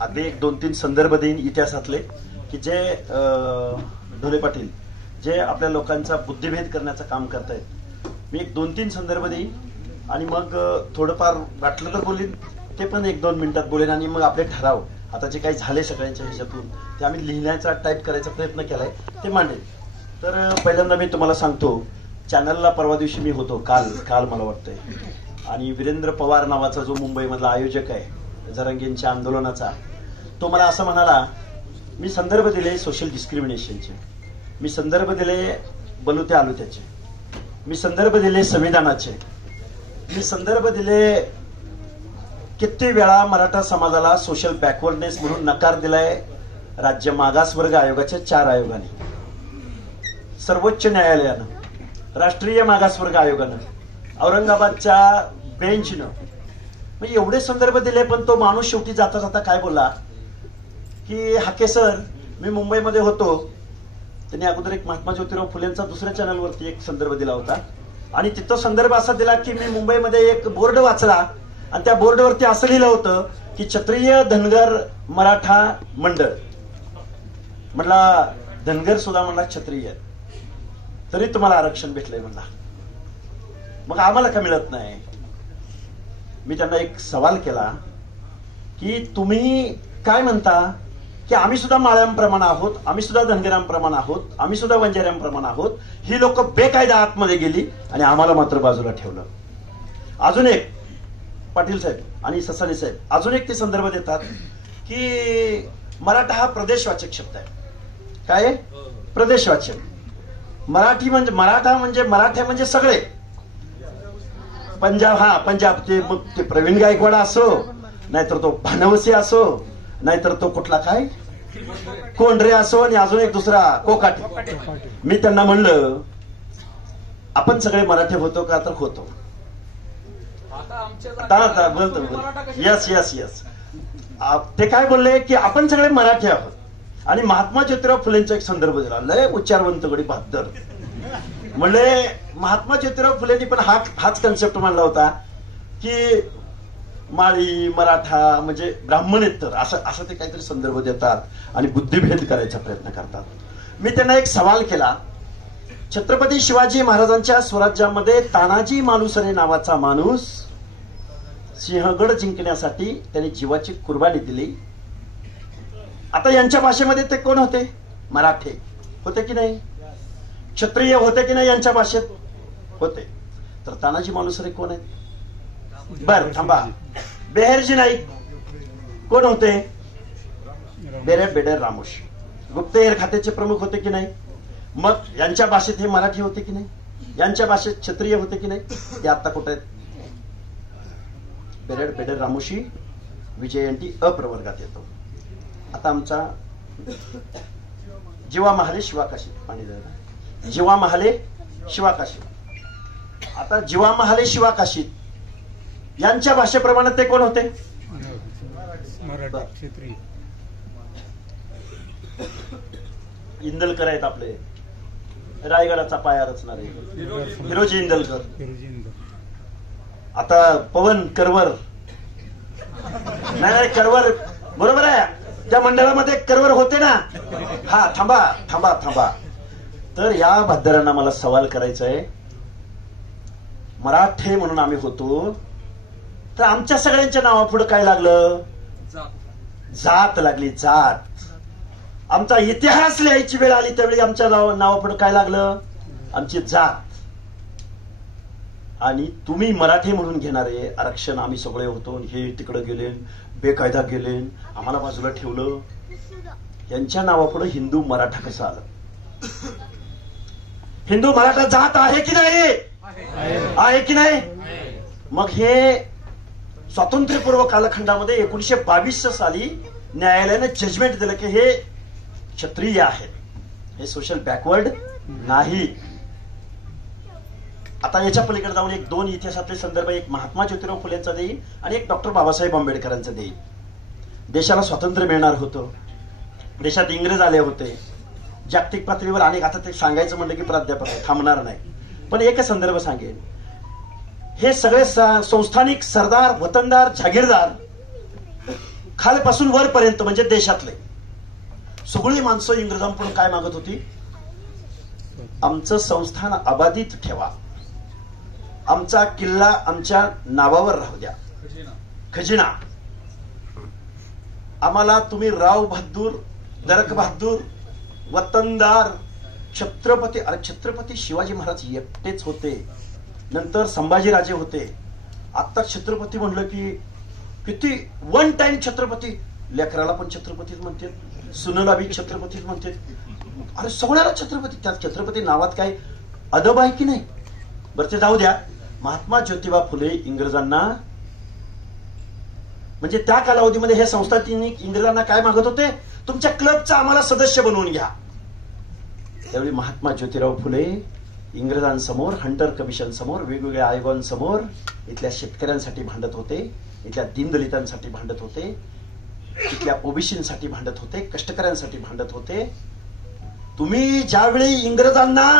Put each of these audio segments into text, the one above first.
आधी एक 2-3 संदर्भ देईन इतिहासातले की जे ढोले पाटील जे आपल्या लोकांचा बुद्धिभेद करण्याचं काम करतायत. मी एक 2-3 संदर्भ देईन आणि मग थोडंफार वाटलं तर बोलीन, ते पण 1-2 मिनिटात बोलेन आणि मग आपले ठराव आता जे काही झाले सगळ्यांच्या ह्याच्यातून ते आम्ही लिहिण्याचा टाईप करायचा प्रयत्न केलाय ते मांडेल. तर पहिल्यांदा मी तुम्हाला सांगतो, चॅनलला परवा दिवशी मी होतो, काल मला वाटतंय, आणि वीरेंद्र पवार नावाचा जो मुंबईमधला आयोजक आहे जरांगेंच्या आंदोलनाचा, तो मला असं म्हणाला, मी संदर्भ दिले सोशल डिस्क्रिमिनेशनचे, मी संदर्भ दिले बलुत्या आलुत्याचे, मी संदर्भ दिले संविधानाचे, मी संदर्भ दिले किती वेळा मराठा समाजाला सोशल बॅकवर्डनेस म्हणून नकार दिलाय राज्य मागासवर्ग आयोगाच्या 4 आयोगाने, सर्वोच्च न्यायालयानं, राष्ट्रीय मागासवर्ग आयोगानं, औरंगाबादच्या बेंचनं. म्हणजे एवढे संदर्भ दिले, पण तो माणूस शेवटी जाता जाता काय बोलला की हाके सर, मी मुंबईमध्ये होतो. त्यांनी अगोदर एक महात्मा ज्योतिराव फुलेंचा दुसऱ्या चॅनलवरती एक संदर्भ दिला होता आणि तिथं संदर्भ असा दिला की मी मुंबईमध्ये एक बोर्ड वाचला आणि त्या बोर्डवरती असं लिहिलं होतं की क्षत्रिय धनगर मराठा मंडळ. म्हणला धनगर सुद्धा म्हणला क्षत्रिय, तरी तुम्हाला आरक्षण भेटलंय म्हणला, मग आम्हाला का मिळत नाही. मी त्यांना एक सवाल केला की तुम्ही काय म्हणता की आम्ही सुद्धा माळ्यांप्रमाणे आहोत, आम्ही सुद्धा धनगरांप्रमाणे आहोत, आम्ही सुद्धा वंजाऱ्यांप्रमाणे आहोत, ही लोक बेकायदा आतमध्ये गेली आणि आम्हाला मात्र बाजूला ठेवलं. अजून एक पाटील साहेब आणि ससाने साहेब अजून एक ते संदर्भ देतात की मराठा हा प्रदेशवाचक शब्द आहे. काय प्रदेशवाचक? मराठी म्हणजे मराठा म्हणजे मराठा म्हणजे सगळे. पंजाब, हा पंजाब, ते मग ते प्रवीण गायकवाड असो, नाहीतर तो भानवसी असो, नाहीतर तो कुठला काय कोंढरे असो, आणि अजून एक दुसरा कोकाटे. मी त्यांना म्हणलं आपण सगळे मराठी होतो का? तर होतो. बोलतो यस यस यस. ते काय बोलले की आपण सगळे मराठी आहोत, आणि महात्मा ज्योतिराव फुलेंचा एक संदर्भ दिला, लय उच्चारवंत गडी बहादर. म्हणले महात्मा ज्योतिराव फुलेंनी पण हाच कन्सेप्ट मांडला होता की माळी मराठा म्हणजे ब्राह्मण आहेत, तर असं ते काहीतरी संदर्भ देतात आणि बुद्धिभेद करायचा प्रयत्न करतात. मी त्यांना एक सवाल केला, छत्रपती शिवाजी महाराजांच्या स्वराज्यामध्ये तानाजी मालुसरे नावाचा माणूस सिंहगड जिंकण्यासाठी त्यांनी जीवाची कुर्बानी दिली. आता यांच्या भाषेमध्ये ते कोण होते? मराठे होते की नाही? क्षत्रिय होते की नाही? यांच्या भाषेत होते. तर तानाजी मालुसरे कोण आहेत? बर थांबा, बेहेरजी नाईक कोण होते? बेडेर रामोश, गुप्तहेर खात्याचे प्रमुख होते की नाही? मग यांच्या भाषेत हे मराठी होते की नाही? यांच्या भाषेत क्षत्रिय होते की नाही? ते आता कुठे आहेत? बेडेर रामोशी विजयंती अप्रवर्गात येतो. आता आमचा जीवा महाले शिवाकाशी, पाणी द्यायला जीवा महाले शिवाकाशी. आता जीवा महाले शिवाकाशीत यांच्या भाषेप्रमाणे ते कोण होते? इंदलकर आहेत आपले, रायगडाचा पाया रचणारे हिरोजी इंदलकर. आता पवन करवर, नाही करवर बरोबर आहे, त्या मंडळामध्ये करवर होते ना. हा थांबा थांबा थांबा. तर या बहादरांना मला सवाल करायचा आहे, मराठे म्हणून आम्ही होतो, तर आमच्या सगळ्यांच्या नावापुढे काय लागलं? जात लागली, जात. आमचा इतिहास लिहायची वेळ आली त्यावेळी आमच्या नावापुढे काय लागलं? आमची जात. आणि तुम्ही मराठी म्हणून घेणारे आरक्षण आम्ही सगळे होतो, हे तिकडे गेले, बेकायदा गेले, आम्हाला बाजूला ठेवलं. यांच्या नावापुढे हिंदू मराठा कसं आलं? हिंदू मराठा जात आहे की नाही? आहे की नाही? मग हे स्वातंत्र्यपूर्व कालखंडामध्ये 1922 साली न्यायालयाने जजमेंट दिलं की हे क्षत्रिय आहेत, हे सोशल बॅकवर्ड नाही. आता याच्या पलीकडे जाऊन 1-2 इतिहासातले संदर्भ, एक महात्मा ज्योतिराव फुलेंचा देईल आणि एक डॉक्टर बाबासाहेब आंबेडकरांचा देईल. देशाला स्वातंत्र्य मिळणार होतं, देशात इंग्रज आले होते, जागतिक पातळीवर अनेक, आता ते सांगायचं म्हणलं की प्राध्यापक थांबणार नाही, पण एकच संदर्भ सांगेल. हे सगळे संस्थानिक सरदार, वतनदार, जागीरदार खालपासून वरपर्यंत म्हणजे देशातले सगळी माणसं इंग्रजांपुढे काय मागत होती? आमचं संस्थान अबाधित ठेवा, आमचा किल्ला आमच्या नावावर राहू द्या, खजिना आम्हाला तुम्ही राव बहादूर, दरक बहादूर, वतनदार, छत्रपती. अरे छत्रपती शिवाजी महाराज एकटेच होते, नंतर संभाजीराजे होते, आता छत्रपती म्हणलं की किती वन टाइम छत्रपती. लेकराला पण छत्रपतीच म्हणते, सुनेला बी छत्रपतीच म्हणते. अरे सगळ्याला छत्रपती. त्या छत्रपती नावात काय अदब आहे की नाही? बरं ते जाऊ द्या. महात्मा ज्योतिबा फुले इंग्रजांना म्हणजे त्या कालावधीमध्ये हे संस्थानिक इंग्रजांना काय मागत होते? तुमच्या क्लबचा आम्हाला सदस्य बनवून घ्या. त्यावेळी महात्मा ज्योतिराव फुले इंग्रजांसमोर, हंटर कमिशन समोर, वेगवेगळ्या आयोगांसमोर इथल्या शेतकऱ्यांसाठी भांडत होते, इथल्या दीनदलितांसाठी भांडत होते, इथल्या ओबीसींसाठी भांडत होते, कष्टकऱ्यांसाठी भांडत होते. तुम्ही ज्यावेळी इंग्रजांना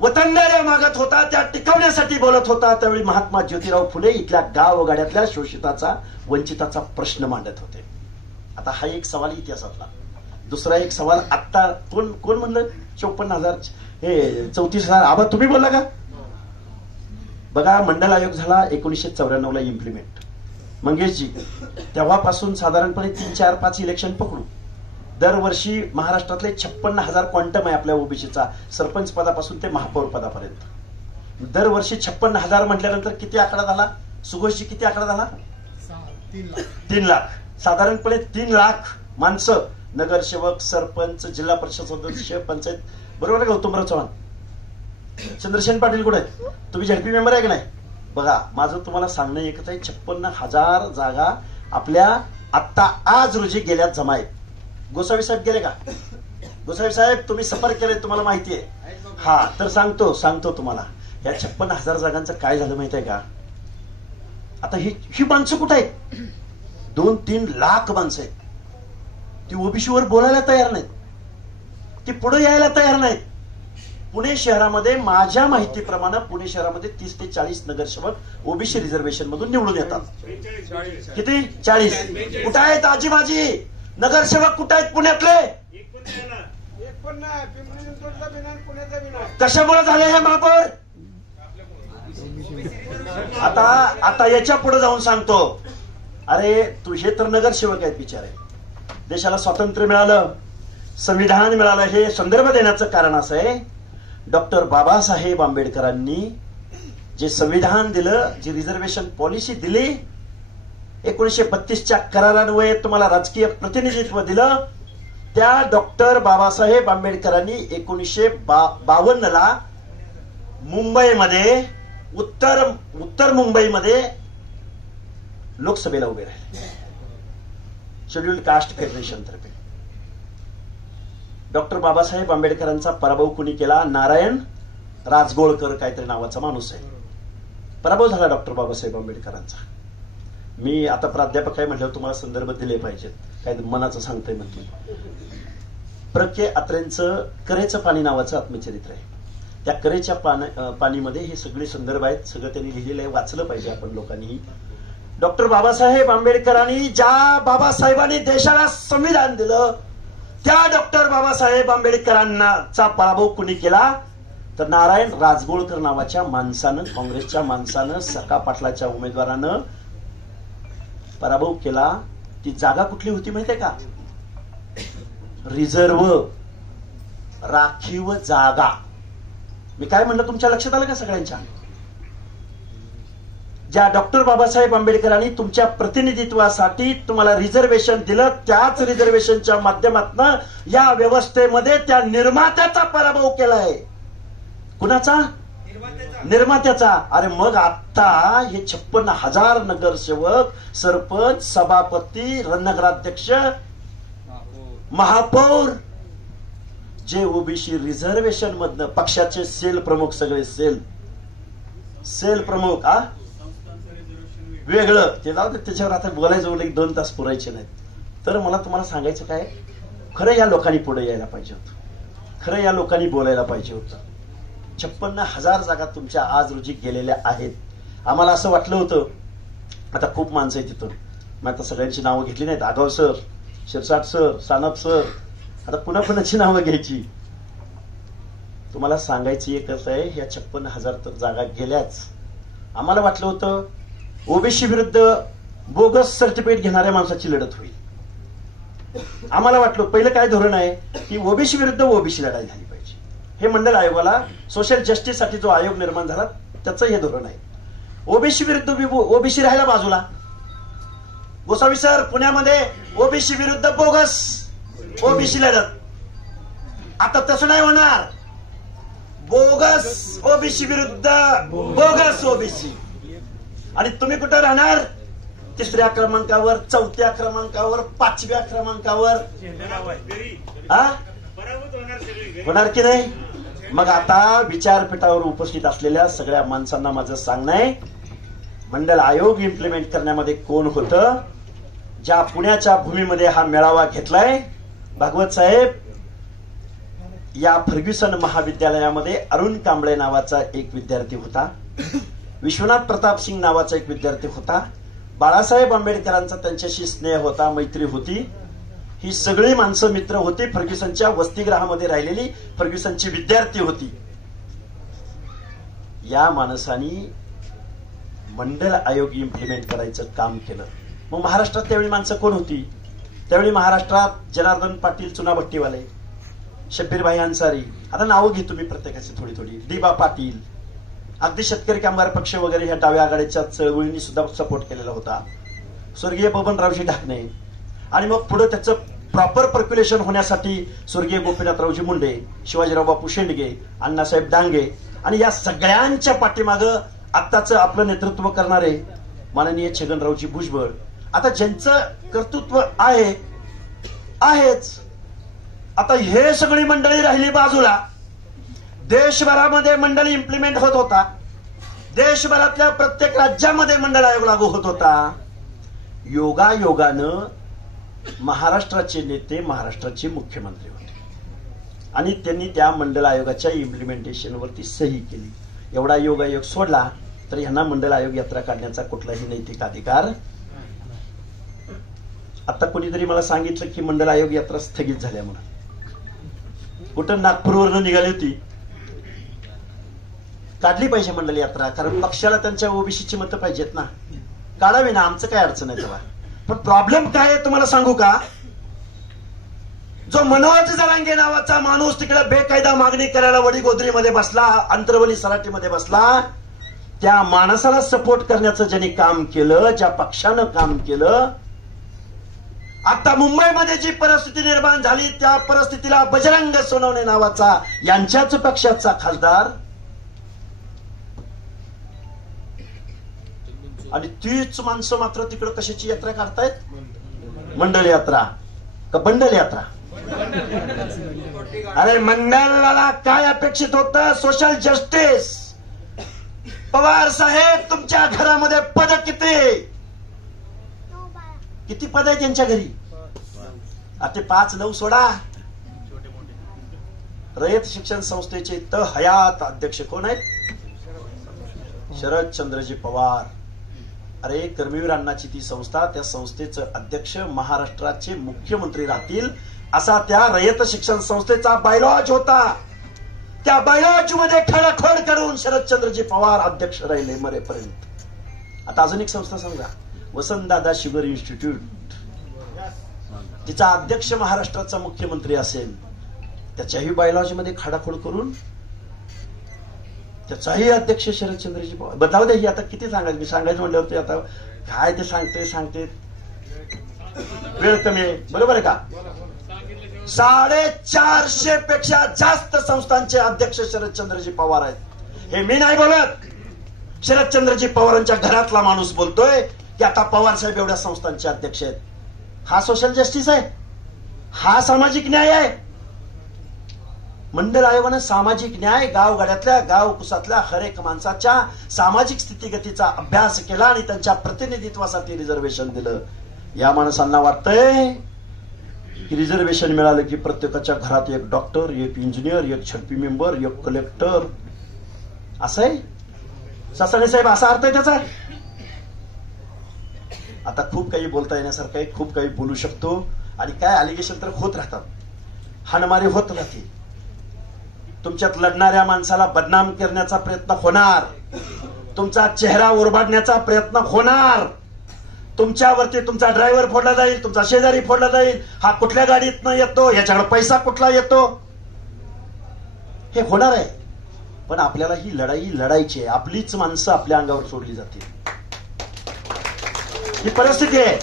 वतनदाऱ्या मागत होता, त्या टिकवण्यासाठी बोलत होता, त्यावेळी महात्मा ज्योतिराव फुले इथल्या गावगाड्यातल्या शोषिताचा, वंचिताचा प्रश्न मांडत होते. आता हा एक सवाल इतिहासातला. दुसरा एक सवाल आता कोण कोण म्हणलं 54,000 हे 34,000 आबा तुम्ही बोलला का? बघा मंडल आयोग झाला 1994 ला इम्प्लिमेंट, मंगेशजी. तेव्हापासून साधारणपणे 3, 4, 5 इलेक्शन पकडू, दरवर्षी महाराष्ट्रातले 56,000 क्वांटम आहे आपल्या ओबीसीचा, सरपंच पदापासून ते महापौर पदापर्यंत. दरवर्षी 56,000 म्हटल्यानंतर किती आकडा झाला सुगोषजी? किती आकडा झाला? 3 लाख. साधारणपणे 3 लाख माणसं, नगरसेवक, सरपंच, जिल्हा परिषद सदस्य, पंचायत. बरोबर आहे गौतमराव चव्हाण? चंद्रशेन पाटील कुठे आहेत? तुम्ही झडपी मेंबर आहे की नाही? बघा माझं तुम्हाला सांगणं एकच आहे, 56,000 जागा आपल्या आत्ता आज रोजी गेल्यात जमा आहेत. गोसावी साहेब गेले का? गोसावी साहेब तुम्ही सफर केले, तुम्हाला माहिती आहे. हा तर सांगतो तुम्हाला या 56,000 जागांचं काय झालं माहिती आहे का? आता ही माणसं कुठं आहेत? 2-3 लाख माणसं आहेत. ती ओबीसीवर बोलायला तयार नाहीत, ती पुढे यायला तयार नाहीत. पुणे शहरामध्ये माझ्या माहितीप्रमाणे पुणे शहरामध्ये 30 ते 40 नगरसेवक ओबीसी रिझर्वेशन मधून निवडून येतात. किती? 40. कुठं आहेत आजी माझी नगरसेवक? कुठं आहेत पुण्यातले? कशामुळे झाले हे महापौर? आता याच्या पुढे जाऊन सांगतो. अरे तुझे तर नगरसेवक आहेत बिचारे. देशाला स्वातंत्र्य मिळालं, संविधान मिळालं, हे संदर्भ देण्याचं कारण असं आहे, डॉक्टर बाबासाहेब आंबेडकरांनी जे संविधान दिलं, जी रिझर्वेशन पॉलिसी दिली, 1932च्या करारान्वये तुम्हाला राजकीय प्रतिनिधित्व दिलं, त्या डॉक्टर बाबासाहेब आंबेडकरांनी 1952 ला मुंबईमध्ये उत्तर मुंबईमध्ये लोकसभेला उभे राहिले शेड्युल्ड कास्ट फेडरेशन तर्फे. डॉक्टर बाबासाहेब आंबेडकरांचा पराभव कुणी केला? नारायण राजगोळकर काहीतरी नावाचा माणूस आहे. पराभव झाला डॉक्टर बाबासाहेब आंबेडकरांचा. मी आता प्राध्यापक आहे म्हटल्यावर तुम्हाला संदर्भ दिले पाहिजेत, काय मनाचं सांगतोय म्हटलं. प्रके अत्रेंचं करेचं पाणी नावाचं आत्मचरित्र आहे. त्या करेच्या पाणीमध्ये हे सगळे संदर्भ आहेत, सगळं त्यांनी लिहिलेलं आहे, वाचलं पाहिजे आपण लोकांनी. डॉक्टर बाबासाहेब आंबेडकरांनी ज्या बाबासाहेबांनी देशाला संविधान दिलं, त्या डॉक्टर बाबासाहेब आंबेडकरांचा पराभव कुणी केला? तर नारायण राजगोळकर नावाच्या माणसानं, काँग्रेसच्या माणसानं, सखा पाटलाच्या उमेदवारानं पराभव केला. ती जागा कुठली होती माहितीये का? रिझर्व, राखीव जागा. मी काय म्हणलं तुमच्या लक्षात आलं का सगळ्यांच्या? ज्या डॉक्टर बाबासाहेब आंबेडकरांनी तुमच्या प्रतिनिधित्वासाठी तुम्हाला रिझर्वेशन दिलं, त्याच रिझर्वेशनच्या माध्यमातून या व्यवस्थेमध्ये त्या निर्मात्याचा पराभव केलाय. कुणाचा? निर्मात्याचा. अरे मग आता हे 56,000 नगरसेवक, सरपंच, सभापती, नगराध्यक्ष, महापौर, जे ओबीसी रिझर्वेशन मधनं, पक्षाचे सेल प्रमुख, सगळे सेल प्रमुख वेगळं, ते जाऊ दे, त्याच्यावर आता बोलायचं बोललं की 2 तास पुरायचे नाहीत. तर मला तुम्हाला सांगायचं काय, खरं या लोकांनी पुढे यायला पाहिजे होतं, खरं या लोकांनी बोलायला पाहिजे होतं. 56,000 जागा तुमच्या आज रोजी गेलेल्या आहेत. आम्हाला असं वाटलं होतं आता खूप माणसं आहेत तिथून, मग आता सगळ्यांची नावं घेतली नाहीत, Agav sir, Shirsat sir, Sanap sir, आता पुन्हा पुन्हाची नावं घ्यायची. तुम्हाला सांगायची एकच आहे, ह्या 56,000 तर जागा गेल्याच. आम्हाला वाटलं होतं ओबीसी विरुद्ध बोगस सर्टिफिकेट घेणाऱ्या माणसाची लढत होईल. आम्हाला वाटलं पहिलं काय धोरण आहे की ओबीसी विरुद्ध ओबीसी लढाई झाली पाहिजे. हे मंडल आयोगाला सोशल जस्टिस साठी जो आयोग निर्माण झाला त्याचं हे धोरण आहे. ओबीसी विरुद्ध ओबीसी राहायला बाजूला. गोसावी सर, पुण्यामध्ये ओबीसी विरुद्ध बोगस ओबीसी लढत. आता तसं नाही होणार. बोगस ओबीसी विरुद्ध बोगस ओबीसी. आणि तुम्ही कुठं राहणार? 3ऱ्या क्रमांकावर, 4थ्या क्रमांकावर, 5व्या क्रमांकावर. होणार की नाही? मग आता विचारपीठावर उपस्थित असलेल्या सगळ्या माणसांना माझं सांगणं आहे, मंडल आयोग इम्प्लिमेंट करण्यामध्ये कोण होतं? ज्या पुण्याच्या भूमीमध्ये हा मेळावा घेतलाय, भागवत साहेब, या फर्ग्युसन महाविद्यालयामध्ये अरुण कांबळे नावाचा एक विद्यार्थी होता, विश्वनाथ प्रताप सिंग नावाचा एक विद्यार्थी होता, बाळासाहेब आंबेडकरांचा त्यांच्याशी स्नेह होता, मैत्री होती. ही सगळी माणसं मित्र होती. फर्ग्युसनच्या वसतिगृहामध्ये राहिलेली फर्ग्युसनची विद्यार्थी होती. या माणसांनी मंडल आयोग इम्प्लिमेंट करायचं काम केलं. मग महाराष्ट्रात त्यावेळी माणसं कोण होती? त्यावेळी महाराष्ट्रात जनार्दन पाटील चुनाभट्टीवाले, शब्बीरभाई अन्सारी, आता नावं घेतो मी प्रत्येकाची थोडी थोडी, दिबा पाटील, अगदी शेतकरी कामगार पक्ष वगैरे ह्या डाव्या आघाडीच्या चळवळींनी सुद्धा सपोर्ट केलेला होता, स्वर्गीय बबनरावजी ढाकणे. आणि मग पुढे त्याचं प्रॉपर पर्क्युलेशन होण्यासाठी स्वर्गीय गोपीनाथरावजी मुंडे, शिवाजीराव बापू शेंडगे, अण्णासाहेब डांगे, आणि या सगळ्यांच्या पाठीमागं आत्ताच आपलं नेतृत्व करणारे माननीय छगनरावजी भुजबळ. आता ज्यांचं कर्तृत्व आहेच. आता हे सगळी मंडळी राहिली बाजूला. देशभरामध्ये मंडळ इम्प्लिमेंट होत होता. देशभरातल्या प्रत्येक राज्यामध्ये मंडळ आयोग लागू होत होता. योगायोगानं महाराष्ट्राचे नेते महाराष्ट्राचे मुख्यमंत्री होते आणि त्यांनी त्या मंडळ आयोगाच्या इम्प्लिमेंटेशन वरती सही केली. एवढा योगायोग सोडला तर यांना मंडळ आयोग यात्रा काढण्याचा कुठलाही नैतिक अधिकार. आता कोणीतरी मला सांगितलं की मंडळ आयोग यात्रा स्थगित झाल्या म्हणून. कुठं नागपूरवरनं निघाली होती. काढली पाहिजे मंडळ यात्रा, कारण पक्षाला त्यांच्या ओबीसीची मतं पाहिजेत ना. काढावी ना, आमचं काय अडचण आहे तेव्हा. पण प्रॉब्लेम काय आहे तुम्हाला सांगू का? जो मनोज जरांगे नावाचा माणूस तिकडे बेकायदा मागणी करायला वडीगोद्रीमध्ये बसला, अंतरवली सराटीमध्ये बसला, त्या माणसाला सपोर्ट करण्याचं ज्यांनी काम केलं, ज्या पक्षानं काम केलं, आता मुंबईमध्ये जी परिस्थिती निर्माण झाली त्या परिस्थितीला बजरंग सोनवणे नावाचा यांच्याच पक्षाचा खासदार, आणि तीच माणसं मात्र तिकडे कशाची यात्रा काढतायत? मंडळ यात्रा का बंडल यात्रा? अरे मंडळाला काय अपेक्षित होतं? Social justice. पवार साहेब, तुमच्या घरामध्ये पद किती पद आहे त्यांच्या घरी? आता 5-9 सोडा. रयत शिक्षण संस्थेचे हयात अध्यक्ष कोण आहेत? शरदचंद्रजी पवार. अरे कर्मवीर अण्णाची ती संस्था, त्या संस्थेचं अध्यक्ष महाराष्ट्राचे मुख्यमंत्री राहतील असा त्या रयत शिक्षण संस्थेचा बायलॉज होता. त्या बायलॉज मध्ये खडाखोड करून शरदचंद्रजी पवार अध्यक्ष राहिले मरेपर्यंत. आता अजून एक संस्था सांगा, वसंतदादा शुगर इन्स्टिट्यूट. तिचा अध्यक्ष महाराष्ट्राचा मुख्यमंत्री असेल, त्याच्याही बायलॉज मध्ये खाडाखोड करून त्याचाही अध्यक्ष शरदचंद्रजी पवार. बताव द्या, ही आता किती सांगायचं? मी सांगायचं म्हणल्यावरती आता काय ते सांगते वेळ कमी आहे. बरोबर आहे का? 450 पेक्षा जास्त संस्थांचे अध्यक्ष शरदचंद्रजी पवार आहेत. हे मी नाही बोलत, शरदचंद्रजी पवारांच्या घरातला माणूस बोलतोय की आता पवार साहेब एवढ्या संस्थांचे अध्यक्ष आहेत. हा सोशल जस्टिस आहे? हा सामाजिक न्याय आहे? मंडळ आयोगानं सामाजिक न्याय, गावगाड्यातल्या गाव कुसातल्या हरेक माणसाच्या सामाजिक स्थितीगतीचा अभ्यास केला आणि त्यांच्या प्रतिनिधित्वासाठी रिझर्वेशन दिलं. या माणसांना वाटतंय की रिझर्वेशन मिळालं की प्रत्येकाच्या घरात एक डॉक्टर, एक इंजिनियर, एक झडपी मेंबर, एक कलेक्टर. असं आहे सासणे साहेब? असा अर्थ आहे त्याचा? आता खूप काही बोलता येण्यासारखं आहे, खूप काही बोलू शकतो आणि काय अलिगेशन तर होत राहतात, हाणमारी होत राहते. तुमच्यात लढणाऱ्या माणसाला बदनाम करण्याचा प्रयत्न होणार, तुमचा चेहरा उरबाडण्याचा प्रयत्न होणार, तुमच्यावरती तुमचा ड्रायव्हर फोडला जाईल, तुमचा शेजारी फोडला जाईल, हा कुठल्या गाडीतनं येतो, याच्याकडे पैसा कुठला येतो, हे होणार आहे. पण आपल्याला ही लढाई लढायची आहे. आपलीच माणसं आपल्या अंगावर सोडली जातील, ही परिस्थिती आहे.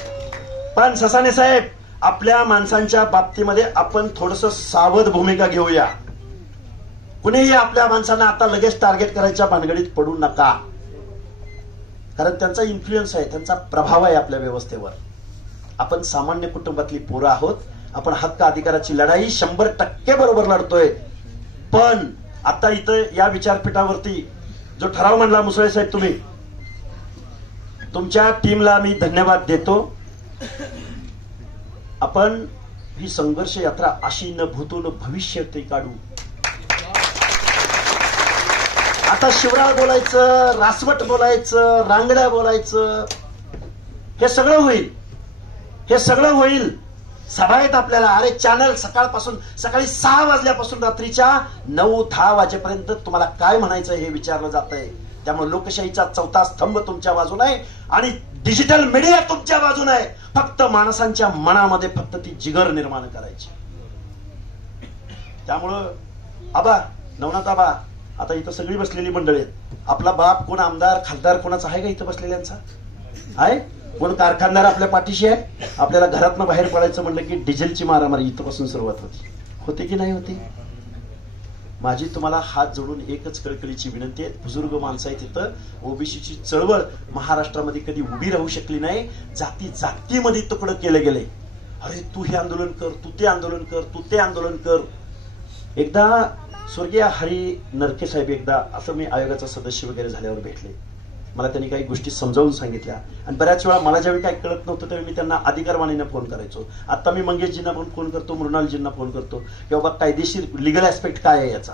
पण ससाने साहेब, आपल्या माणसांच्या बाबतीमध्ये आपण थोडस सावध भूमिका घेऊया. कुणीही आपल्या माणसांना आता लगेच टार्गेट करायच्या भानगडीत पडू नका, कारण त्यांचा इन्फ्लुएन्स आहे, त्यांचा प्रभाव आहे आपल्या व्यवस्थेवर. आपण सामान्य कुटुंबातली पोरं आहोत. आपण हक्क अधिकाराची लढाई 100% बरोबर लढतोय. पण आता इथं या विचारपीठावरती जो ठराव मांडला मुसळे साहेब, तुम्ही तुमच्या टीमला मी धन्यवाद देतो. आपण ही संघर्ष यात्रा अशी न भूतून भविष्य ते काढू. आता शिवराळ बोलायचं, रासवट बोलायचं, रांगड्या बोलायचं, हे सगळं होईल, हे सगळं होईल. सभा आहेत आपल्याला. अरे चॅनल सकाळपासून, सकाळी 6 वाजल्यापासून रात्रीच्या 9-10 वाजेपर्यंत तुम्हाला काय म्हणायचं हे विचारलं जात आहे. त्यामुळे लोकशाहीचा 4था स्तंभ तुमच्या बाजूने आहे आणि डिजिटल मीडिया तुमच्या बाजूने आहे. फक्त माणसांच्या मनामध्ये फक्त ती जिगर निर्माण करायची. त्यामुळं आबा, नवनाथ आबा, आता इथं सगळी बसलेली मंडळी आहेत. आपला बाप कोण आमदार खासदार कोणाचा आहे का इथं बसलेल्यांचा? आहे कोण कारखानदार आपल्या पाठीशी आहे? आपल्याला घरातनं बाहेर पडायचं म्हणलं की डिझेलची मारामारी इथपासून सुरुवात होते की नाही होते? माझी तुम्हाला हात जोडून एकच कळकळीची विनंती आहे. बुजुर्ग माणसं आहेत तिथं. ओबीसीची चळवळ महाराष्ट्रामध्ये कधी उभी राहू शकली नाही. जाती जातीमध्ये तुकडं केलं गेले. अरे तू हे आंदोलन कर, तू ते आंदोलन कर, तू ते आंदोलन कर. एकदा स्वर्गीय हरी नरके साहेब एकदा असं मी आयोगाचा सदस्य वगैरे झाल्यावर भेटले. मला त्यांनी काही गोष्टी समजावून सांगितल्या आणि बऱ्याच वेळा मला ज्यावेळी काही कळत नव्हतं त्यावेळी मी त्यांना अधिकारवाणीने फोन करायचो. आता मी मंगेशजींना पण फोन करतो, मृणालजींना फोन करतो की बाबा कायदेशीर लिगल ऍस्पेक्ट काय आहे याचा.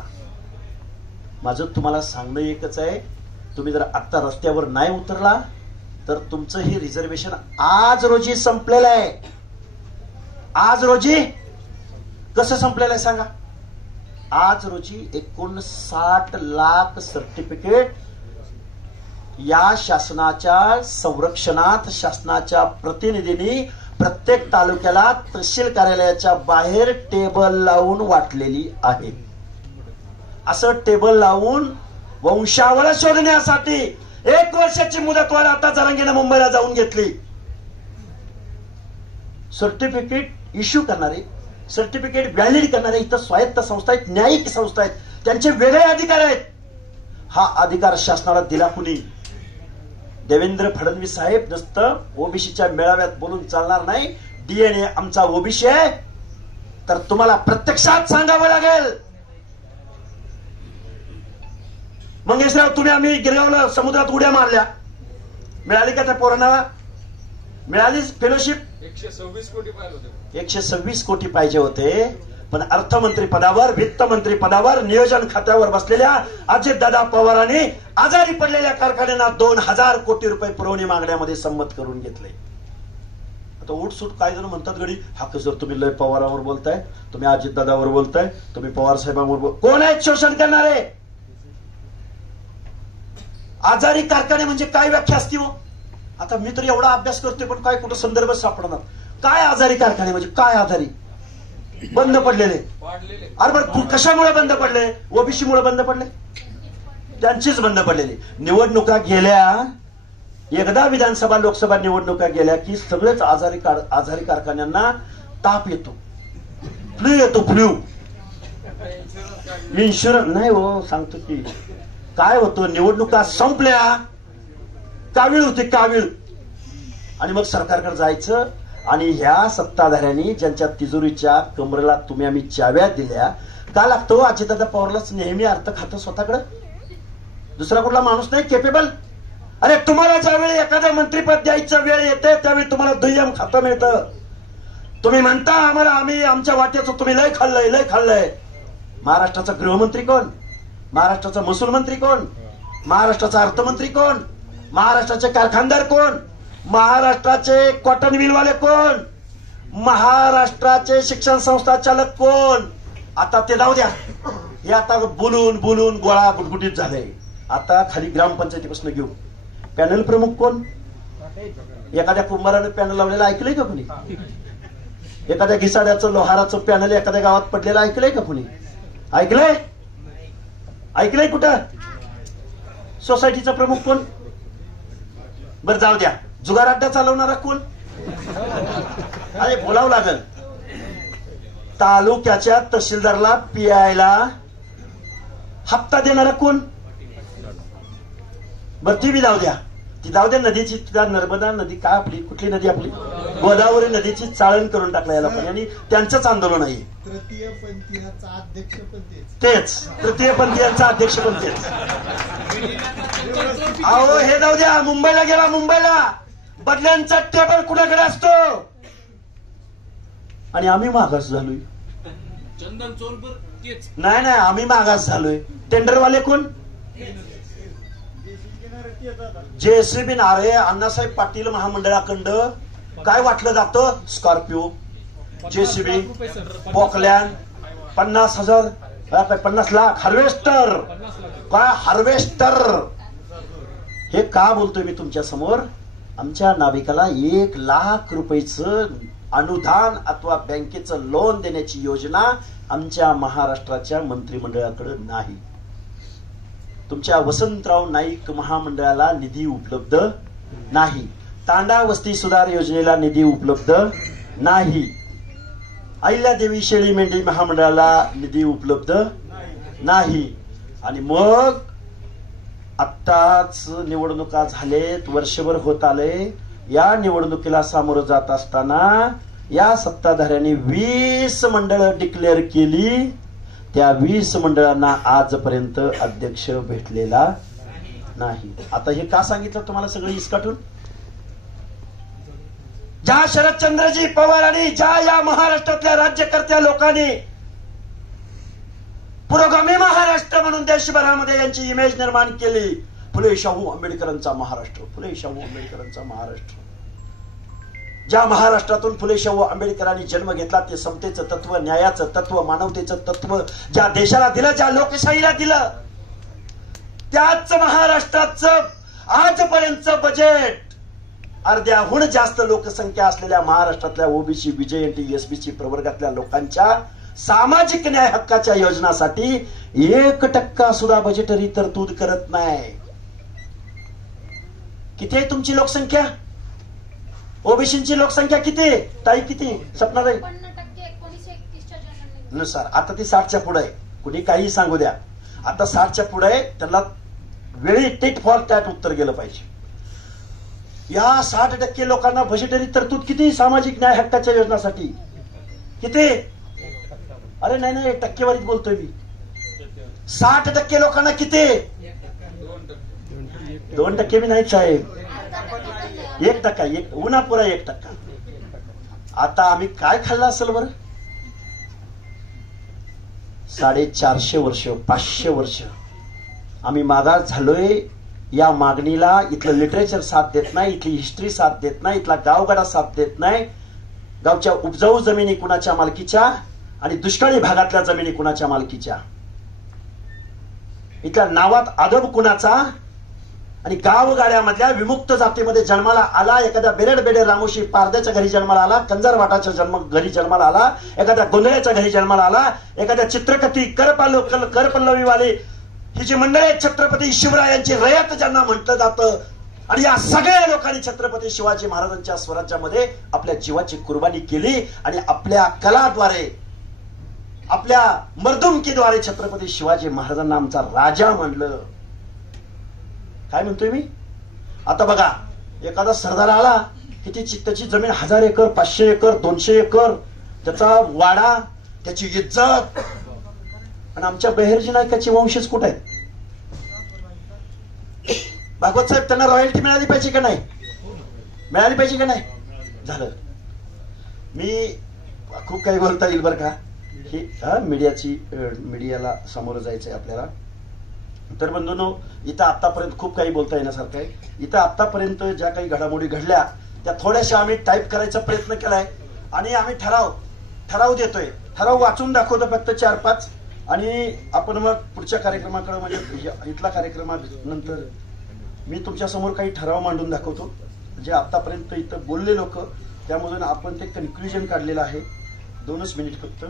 माझं तुम्हाला सांगणं एकच आहे, तुम्ही जर आता रस्त्यावर नाही उतरला तर तुमचं हे रिझर्वेशन आज रोजी संपलेलं आहे. आज रोजी कसं संपलेलं आहे सांगा? आज रोजी 59 लाख सर्टिफिकेट या शासनाच्या संरक्षणात शासनाच्या प्रतिनिधींनी प्रत्येक तालुक्याला तहसील कार्यालयाच्या बाहेर टेबल लावून वाटलेली आहे. असं टेबल लावून वंशावळ शोधण्यासाठी 1 वर्षाची मुदतवाढ आता जरांगेने मुंबईला जाऊन घेतली. सर्टिफिकेट इश्यू करणारे, सर्टिफिकेट व्हॅलिड करणारे इथं स्वायत्त संस्था आहेत, न्यायिक संस्था आहेत, त्यांचे वेगळे अधिकार आहेत. हा अधिकार शासनाला दिला कुणी? देवेंद्र फडणवीस साहेब. नुसतं ओबीसीच्या मेळाव्यात बोलून चालणार नाही. डीएनए आमचा ओबीसी आहे तर तुम्हाला प्रत्यक्षात सांगावं लागेल. मंगेशराव, तुम्ही आम्ही गिरगावला समुद्रात उड्या मारल्या, मिळाली का त्या पोरांना? मिळाली फेलोशिप? 126 कोटी पाहिजे होते. 126 कोटी पाहिजे होते. पण अर्थमंत्री पदावर, वित्तमंत्री पदावर, नियोजन खात्यावर बसलेल्या अजितदादा पवारांनी आजारी पडलेल्या कारखान्यांना 2000 कोटी रुपये पुरवणी मागण्यामध्ये संमत करून घेतले. आता उठसूट काय जण म्हणतात गडी, हा सर तुम्ही लय पवारावर बोलताय, तुम्ही अजितदादावर बोलताय, तुम्ही पवार साहेबांवर बोल. कोण आहेत शोषण करणारे? आजारी कारखाने म्हणजे काय व्याख्या असती हो? आता मी तर एवढा अभ्यास करतोय पण काय कुठं संदर्भ सापडणार. काय आजारी कारखाने म्हणजे काय? आजारी बंद पडलेले. अरे बरं, कशामुळे बंद पडले? ओबीसी मुळे बंद पडले, त्यांचीच बंद पडलेली. निवडणुका गेल्या, एकदा विधानसभा लोकसभा निवडणुका गेल्या की सगळेच आजारी कारखान्यांना ताप येतो, फ्लू येतो. फ्लू इन्शुरन्स नाही हो, सांगतो की काय होतं. निवडणुका संपल्या, कावीळ होती कावीळ, आणि मग सरकारकडे जायचं आणि ह्या सत्ताधाऱ्यांनी ज्यांच्या तिजोरीच्या कमरेला तुम्ही आम्ही चाव्या दिल्या, का लागतो अजितदादा पवारलाच नेहमी अर्थ खातं स्वतःकडे? दुसरा कुठला माणूस नाही केपेबल? अरे तुम्हाला ज्यावेळी एखादं मंत्रीपद द्यायचं वेळ येते त्यावेळी तुम्हाला दुय्यम खातं मिळतं. तुम्ही म्हणता आम्हाला आम्ही आमच्या वाट्याचं तुम्ही लय खाल्लंय लय खाल्लंय. महाराष्ट्राचा गृहमंत्री कोण? महाराष्ट्राचा महसूल मंत्री कोण? महाराष्ट्राचा अर्थमंत्री कोण? महाराष्ट्राचे कारखानदार कोण? महाराष्ट्राचे कॉटन मिलवाले कोण? महाराष्ट्राचे शिक्षण संस्था चालक कोण? आता ते जाऊ द्या, हे आता बोलून बोलून गोळा गुटगुटीत झाले. आता खाली ग्रामपंचायतीपासून घेऊ. पॅनल प्रमुख कोण? एखाद्या कुंभारानं पॅनल लावलेलं ऐकलंय का कुणी? एखाद्या घिसाड्याचं लोहाराचं पॅनल एखाद्या गावात पडलेलं ऐकलंय का कुणी? ऐकलंय? ऐकलंय कुठं? सोसायटीचा प्रमुख कोण? बरं जाऊ द्या, जुगार अड्डा चालवणारा कोण? अरे बोलावं लागल. तालुक्याच्या तहसीलदारला पियायला हप्ता देणारा कोण? बर ती बी जाऊ द्या, ती जाऊ द्या. नदीची नर्मदा नदी का आपली कुठली नदी? आपली गोदावरी नदीची चाळण करून टाकला या लोकांनी, आणि त्यांचंच आंदोलन आहे. तृतीय पंथीयांचा अध्यक्ष पण तेच, तृतीय पंथीयांचा अध्यक्ष पण तेच. अहो हे जाऊ द्या, मुंबईला गेला. मुंबईला बदल्यांचा टेबल कुणाकडे असतो? आणि आम्ही मागास झालोय. चंदन चोरकर तेच. नाही नाही, आम्ही मागास झालोय. टेंडरवाले कोण? जेसीबी. नारे अण्णासाहेब पाटील महामंडळाकडं काय वाटलं जातं? Scorpio, JCB, Poclain, 50,000, 50 lakh harvester. काय हार्वेस्टर? हे का बोलतोय मी तुमच्या समोर? आमच्या नाविकाला 1 लाख रुपयाचं अनुदान अथवा बँकेचं लोन देण्याची योजना आमच्या महाराष्ट्राच्या मंत्रिमंडळाकडे नाही. तुमच्या वसंतराव नाईक महामंडळाला निधी उपलब्ध नाही. तांडा वस्ती सुधार योजनेला निधी उपलब्ध नाही. अहिल्यादेवी शेळी मेंढी महामंडळाला निधी उपलब्ध नाही. आणि मग आत्ताच निवडणुका झालेत, वर्षभर होत आले. या निवडणुकीला सामोरं जात असताना या सत्ताधाऱ्यांनी 20 मंडळं डिक्लेअर केली. त्या 20 मंडळांना आजपर्यंत अध्यक्ष भेटलेला नाही. आता हे का सांगितलं तुम्हाला सगळं इसकाटून? ज्या शरदचंद्रजी पवार आणि ज्या या महाराष्ट्रातल्या राज्यकर्त्या लोकांनी पुरोगामी महाराष्ट्र म्हणून देशभरामध्ये यांची इमेज निर्माण केली. फुले शाहू आंबेडकरांचा महाराष्ट्र, फुले शाहू आंबेडकरांचा महाराष्ट्र. ज्या महाराष्ट्रातून फुले शाहू आंबेडकरांनी जन्म घेतला, ते समतेचं तत्व, न्यायाचं तत्व, मानवतेचं तत्व ज्या देशाला दिलं, ज्या लोकशाहीला दिलं, त्याच महाराष्ट्राचं आजपर्यंतचं बजेट अर्ध्याहून जास्त लोकसंख्या असलेल्या महाराष्ट्रातल्या ओबीसी, बीजेएनटी, एसबीसी प्रवर्गातल्या लोकांच्या सामाजिक न्याय हक्काच्या योजनासाठी 1% सुद्धा बजेटरी तरतूद करत नाही. किती आहे तुमची लोकसंख्या? ओबीसीची लोकसंख्या किती? ताई किती? सपनाताई? 50% नुसार. आता ती 60च्या पुढे आहे. कुणी काही सांगू द्या, आता 60च्या पुढे आहे. त्याला वेळी टेट फॉर टॅट उत्तर गेलं पाहिजे. या 60% लोकांना बजेटरी तरतूद किती सामाजिक न्याय हक्काच्या योजनासाठी? किती? अरे नाही नाही, टक्केवारीत बोलतोय मी. 60% लोकांना किती? 2% मी नाही साहेब, 1%. उन्हापुरा 1%. आता आम्ही काय खाल्लं असेल बरं? 450 वर्ष, 500 वर्ष आम्ही मागास झालोय. या मागणीला इथलं लिटरेचर साथ देत नाही, इथली हिस्ट्री साथ देत नाही, इथला गावगाडा साथ देत नाही. गावच्या उपजाऊ जमिनी कुणाच्या मालकीच्या आणि दुष्काळी भागातल्या जमिनी कुणाच्या मालकीच्या? इथल्या नावात अदब कुणाचा? आणि गावगाड्यामधल्या विमुक्त जातीमध्ये जन्माला आला, एखाद्या बेरेड बेडे रामोशी पारद्याच्या घरी जन्माला आला, कंजरवाटाच्या घरी जन्माला आला, एखाद्या गोंधळ्याच्या घरी जन्माला आला, एखाद्या चित्रकथी करपल्लवीवाले ही जी मंडळी आहेत, छत्रपती शिवरायांची रयत ज्यांना म्हटलं जातं. आणि या सगळ्या लोकांनी छत्रपती शिवाजी महाराजांच्या स्वराज्यामध्ये आपल्या जीवाची कुर्बानी केली आणि आपल्या कलाद्वारे, आपल्या मर्दुमकीद्वारे छत्रपती शिवाजी महाराजांना आमचा राजा म्हणलं. काय म्हणतोय मी? आता बघा, एखादा सरदार आला की त्याची जमीन 1000 एकर, 500 एकर, 200 एकर, त्याचा वाडा, त्याची इज्जत. आणि आमच्या बहिर्जी नायकाची वंशज कुठे आहेत? भागवत साहेब, त्यांना रॉयल्टी मिळाली पाहिजे का नाही? मिळाली पाहिजे का नाही? झालं. मी खूप काही बोलता येईल बरं का. ही मीडियाला सामोरं जायचंय आपल्याला. तर बंधूंनो, इथं आतापर्यंत खूप काही बोलता येण्यासारखं आहे. इथं आतापर्यंत ज्या काही घडामोडी घडल्या त्या थोड्याशा आम्ही टाईप करायचा प्रयत्न केलाय आणि आम्ही ठराव देतोय. ठराव वाचून दाखवतो फक्त 4-5 आणि आपण मग पुढच्या कार्यक्रमाकडे म्हणजे इथला कार्यक्रमानंतर मी तुमच्या समोर काही ठराव मांडून दाखवतो जे आतापर्यंत इथं बोलले लोक, त्यामधून आपण ते कन्क्लुजन काढलेलं आहे. 2च मिनिट फक्त.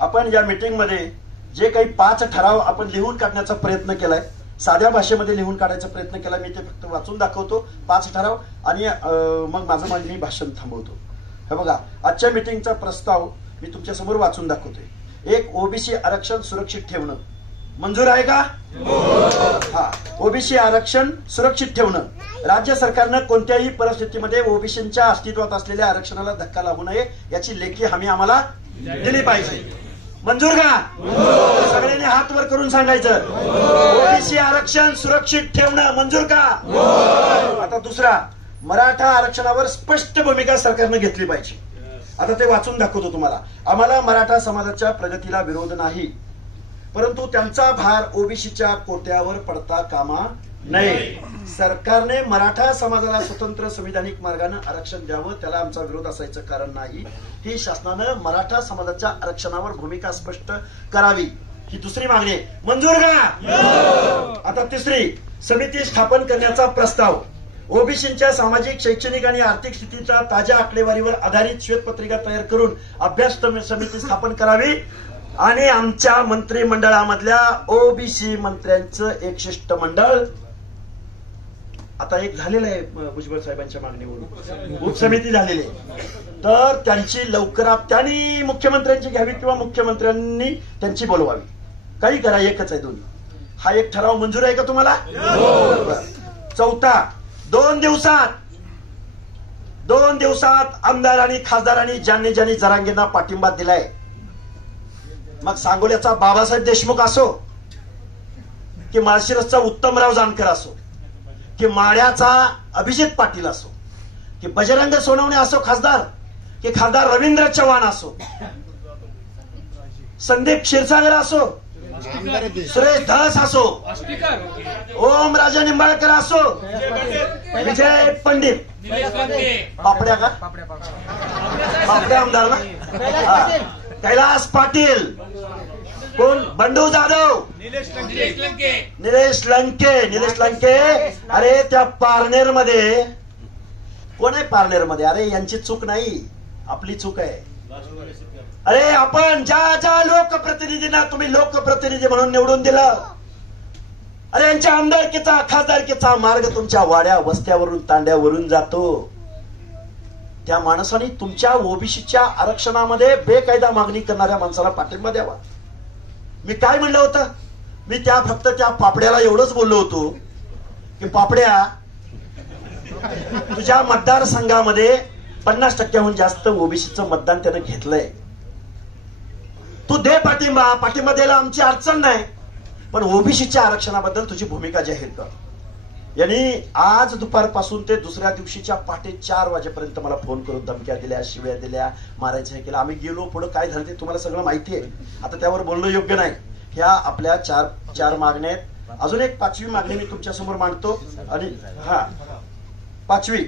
आपण या मीटिंग मध्ये जे काही 5 ठराव आपण लिहून काढण्याचा प्रयत्न केलाय, साध्या भाषेमध्ये लिहून काढायचा प्रयत्न केला, मी ते फक्त वाचून दाखवतो 5 ठराव आणि मग माझं मी भाषण थांबवतो. हे बघा, आजच्या मीटिंगचा प्रस्ताव मी तुमच्या समोर वाचून दाखवतोय. 1, ओबीसी आरक्षण सुरक्षित ठेवणं. मंजूर आहे का? हा, ओबीसी आरक्षण सुरक्षित ठेवणं. राज्य सरकारनं कोणत्याही परिस्थितीमध्ये ओबीसीच्या अस्तित्वात असलेल्या आरक्षणाला धक्का लागू नये याची लेखी हमी आम्हाला दिली पाहिजे. मंजूर का? सगळ्यांनी हात वर करून सांगायचं, ओबीसी आरक्षण सुरक्षित ठेवणं मंजूर का? आता दुसरा, मराठा आरक्षणावर स्पष्ट भूमिका सरकारनं घेतली पाहिजे. आता ते वाचून दाखवतो तुम्हाला. आम्हाला मराठा समाजाच्या प्रगतीला विरोध नाही, परंतु त्यांचा भार ओबीसीच्या कोट्यावर पडता कामा नये. सरकारने मराठा समाजाला स्वतंत्र संविधानिक मार्गाने आरक्षण द्यावं, त्याला आमचा विरोध असायचं कारण नाही. ही शासनानं मराठा समाजाच्या आरक्षणावर भूमिका स्पष्ट करावी, ही दुसरी मागणी आहे. मंजूर का? आता तिसरी, समिती स्थापन करण्याचा प्रस्ताव. ओबीसीच्या सामाजिक, शैक्षणिक आणि आर्थिक स्थितीच्या ताज्या आकडेवारीवर आधारित श्वेतपत्रिका तयार करून अभ्यास समिती स्थापन करावी आणि आमच्या मंत्रिमंडळामधल्या ओबीसी मंत्र्यांचं एक शिष्टमंडळ, आता एक झालेलं आहे भुजबळ साहेबांच्या मागणीवरून उपसमिती झालेली आहे, तर त्यांची लवकरात त्यांनी मुख्यमंत्र्यांची घ्यावी किंवा मुख्यमंत्र्यांनी त्यांची बोलवावी, काही करा, एकच आहे दोन्ही. हा एक ठराव मंजूर आहे का तुम्हाला? चौथा, 2 दिवसात आमदार आणि खासदारांनी ज्यांनी जरांगेंना पाठिंबा दिलाय, मग सांगोल्याचा बाबासाहेब देशमुख असो की माळशिरसचा उत्तमराव जानकर असो की माढ्याचा अभिजित पाटील असो की बजरंग सोनवणे असो खासदार, की खासदार रवींद्र चव्हाण असो, संदीप क्षीरसागर असो, सुरेश धस असो, ओम राजा निंबाळकर असो, विजय पंडित, पापड्या का पापड्या आमदार ना, कैलास पाटील, कोण, बंडू जाधव, निलेश लंके. अरे त्या पारनेर मध्ये कोण आहे? पारनेर मध्ये, अरे यांची चूक नाही, आपली चूक आहे. अरे आपण ज्या लोकप्रतिनिधींना तुम्ही लोकप्रतिनिधी म्हणून निवडून दिलं, अरे यांच्या आमदारकीचा खासदारकीचा मार्ग तुमच्या वाड्या वस्त्यावरून तांड्यावरून जातो. त्या माणसाने तुमच्या ओबीसीच्या आरक्षणामध्ये बेकायदा मागणी करणाऱ्या माणसाला पाठिंबा द्यावा. मी काय म्हणलं होतं? मी फक्त त्या पापड्याला एवढंच बोललो होतो की पापड्या, तुझ्या मतदारसंघामध्ये 50% जास्त ओबीसीचं मतदान त्यानं घेतलंय, तू दे पाठिंबा द्यायला आमची अडचण नाही, पण ओबीसीच्या आरक्षणाबद्दल तुझी भूमिका जाहीर कर. यांनी आज दुपारपासून ते दुसऱ्या दिवशीच्या पहाटे 4 वाजेपर्यंत मला फोन करून धमक्या दिल्या, शिव्या दिल्या, मारायचं हे केलं. आम्ही गेलो, पुढे काय झालं ते तुम्हाला सगळं माहिती आहे, आता त्यावर बोलणं योग्य नाही. ह्या आपल्या 4 मागण्या आहेत. अजून एक 5वी मागणी मी तुमच्या समोर मांडतो. आणि 5वी,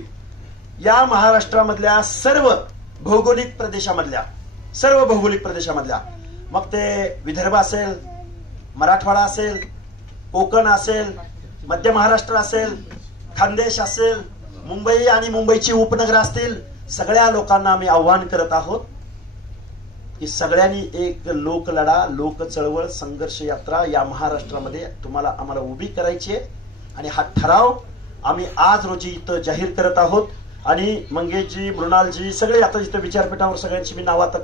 या महाराष्ट्रामधल्या सर्व भौगोलिक प्रदेशामधल्या मग ते विदर्भ असेल, मराठवाडा असेल, कोकण असेल, मध्य महाराष्ट्र असेल, खानदेश असेल, मुंबई आणि मुंबईची उपनगर असतील, सगळ्या लोकांना आम्ही आव्हान करत आहोत की सगळ्यांनी एक लोकलढा, लोक चळवळ, संघर्ष यात्रा या महाराष्ट्रामध्ये आम्हाला उभी करायची आहे. आणि हा ठराव आम्ही आज रोजी इथं जाहीर करत आहोत. आणि मंगेशजी, मृणालजी, सगळे आता इथं विचारपीठावर सगळ्यांची मी नाव, आता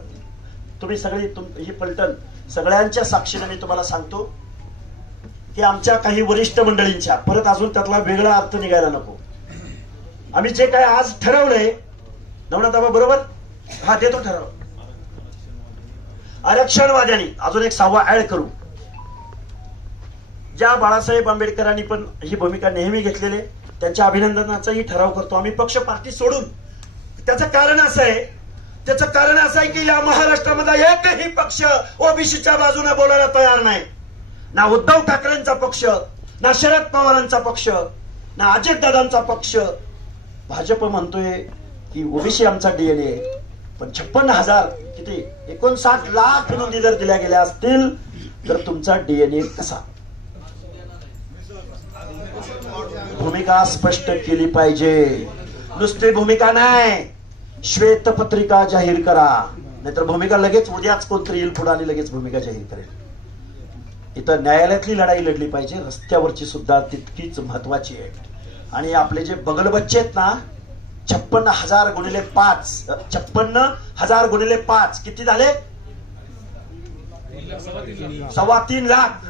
तुम्ही सगळी ही पलटण सगळ्यांच्या साक्षीने मी तुम्हाला सांगतो की आमच्या काही वरिष्ठ मंडळींच्या, परत अजून त्यातला वेगळा अर्थ निघायला नको, आम्ही जे काय आज ठरवलंय, नवनाथाबा बरोबर, हा देतो ठराव. आरक्षणवाद्यांनी अजून एक 6वा ऍड करू. ज्या बाळासाहेब आंबेडकरांनी पण ही भूमिका नेहमी घेतलेली, त्यांच्या अभिनंदनाचाही ठराव करतो आम्ही पक्ष पार्टी सोडून. त्याचं कारण असं आहे त्याचं कारण असं आहे की या महाराष्ट्रामध्ये एकही पक्ष ओबीसीच्या बाजूने बोलायला तयार नाही. ना उद्धव ठाकरेंचा पक्ष, ना शरद पवारांचा पक्ष, ना अजितदादांचा पक्ष. भाजप म्हणतोय की ओबीसी आमचा डीएनए आहे, पण 56,000 किती 59 लाख नोंदी जर दिल्या गेल्या असतील तर तुमचा डीएनए कसा? भूमिका स्पष्ट केली पाहिजे. नुसती भूमिका नाही, श्वेतपत्रिका जाहीर करा. नाहीतर भूमिका लगेच उद्याच कोणतरी येईल पुढे आणि लगेच भूमिका जाहीर करेल. इथं न्यायालयातली लढाई लढली पाहिजे, रस्त्यावरची सुद्धा तितकीच महत्वाची आहे. आणि आपले जे बगल बच्चे आहेत ना, 56,000 गुणिले 5, 56,000 गुणिले 5 किती झाले? 3.25 लाख.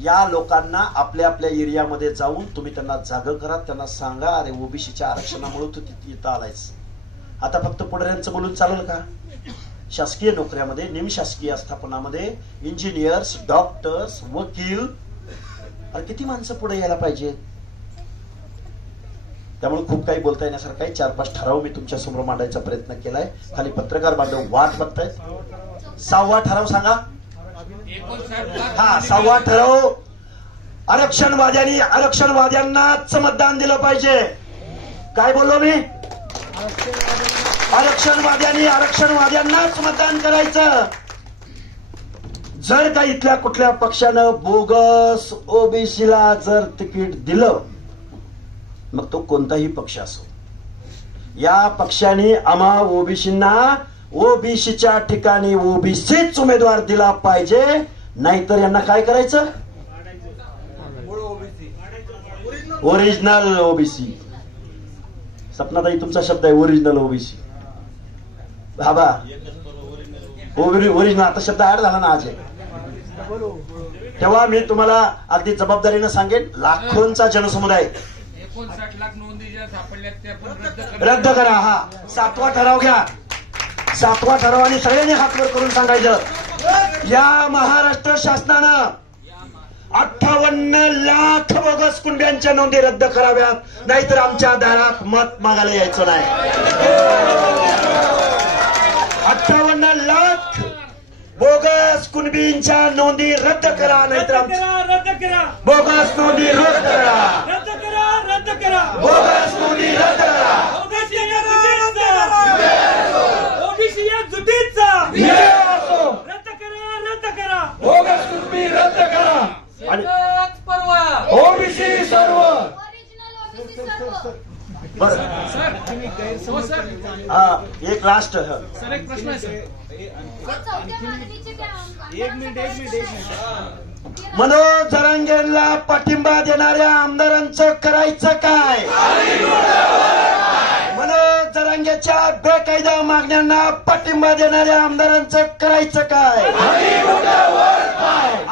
या लोकांना आपल्या आपल्या एरियामध्ये जाऊन तुम्ही त्यांना जाग करा, त्यांना सांगा अरे ओबीसीच्या आरक्षणामुळे तू तिथं आलायस. आता फक्त पुढाऱ्यांचं बोलून चालेल का? शासकीय नोकऱ्यामध्ये, निमशासकीय आस्थापनामध्ये इंजिनियर्स, डॉक्टर्स, वकील, अरे किती माणसं पुढे यायला पाहिजेत. त्यामुळे खूप काही बोलता येण्यासारखं आहे. 4-5 ठराव मी तुमच्या समोर मांडायचा प्रयत्न केलाय. खाली पत्रकार बांधव वाट बघतायत. 6वा ठराव सांगा. हा 6वा ठराव, आरक्षणवाद्यांनाच मतदान दिलं पाहिजे. काय बोललो मी? आरक्षणवाद्यांनाच मतदान करायचं. जर का इथल्या कुठल्या पक्षानं बोगस ओबीसीला जर तिकीट दिलं, मग तो कोणताही पक्ष असो, या पक्षाने आम्हा ओबीसींना ओबीसीच्या ठिकाणी ओबीसीच उमेदवार दिला पाहिजे. नाहीतर यांना काय करायचं? Original OBC. सपनाताई तुमचा शब्द आहे ओरिजिनल ओबीसी. बाबा ओरिजिनल आता शब्द ऍड झाला ना आज. तेव्हा मी तुम्हाला अगदी जबाबदारीनं सांगेन, लाखोंचा जनसमुदाय 59 लाख नोंदी ज्या सापडल्या त्या पण रद्द करा. हा 7वा ठराव घ्या. 7वा ठराव आणि सगळ्यांनी हात वर करून सांगायचं, या महाराष्ट्र शासनानं 58 लाख बोगस कुंड्यांच्या नोंदी रद्द कराव्यात, नाहीतर आमच्या दारात मत मागायला यायचं नाही. 58 लाख बोगस कुणबींच्या नोंदी रद्द करा, नाहीतर बोगस नोंदी रद्द करा, बोगस नोंदी रद्द करा. ओबीसी या जुटीचा रद्द करा बोगस कुणबी रद्द करा. ओबीसी सर्व. बरं एक लास्ट सर एक प्रश्न आहे सर. एक मिनिट मनोज जरांगेला पाठिंबा देणाऱ्या आमदारांचं करायचं काय? मनोज जरांगेच्या बेकायदा मागण्यांना पाठिंबा देणाऱ्या आमदारांचं करायचं काय?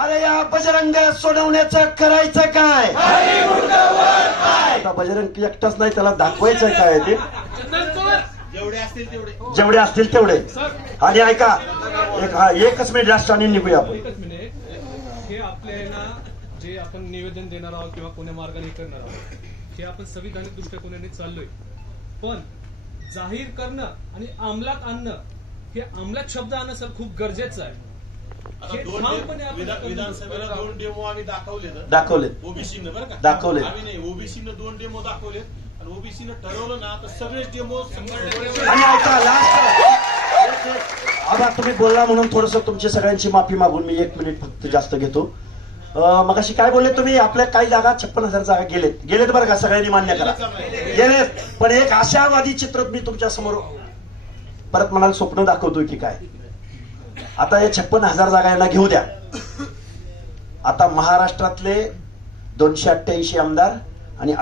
अरे या बजरंग सोडवण्याचं करायचं काय? आता बजरंग एकटाच नाही, त्याला दाखवायचं काय ते? जेवढे असतील तेवढे. आणि ऐका, एकच मिनिट लास्ट आणि निघूया आपण. हे आपल्याला जे आपण निवेदन देणार आहोत किंवा कोण्या मार्गाने करणार आहोत, हे आपण संविधानिक दृष्टिकोनाने चाललोय. पण जाहीर करणं आणि अंमलात आणणं, हे अंमलात शब्द आणणं सर खूप गरजेचं आहे. विधानसभेला 2 डेमो आम्ही दाखवले ओबीसीनं, बरं का? दाखवले. आम्ही नाही, ओबीसीनं 2 डेमो दाखवले आणि ओबीसीनं ठरवलं ना तर सगळेच डेमो. आणि ऐका लास्ट, आबा तुम्ही बोलला म्हणून थोडस तुमची सगळ्यांची माफी मागून मी 1 मिनिट फक्त जास्त घेतो. मगाशी काय बोलले तुम्ही? आपल्या काही जागा 56,000 जागा गेलेत बरं का, सगळ्यांनी मान्य करा गेलेत. पण एक आशावादी चित्र मी तुमच्या समोर परत म्हणाल स्वप्न दाखवतोय की काय. आता हे 56,000 जागा यांना घेऊ द्या. आता महाराष्ट्रातले 288 आमदार आणि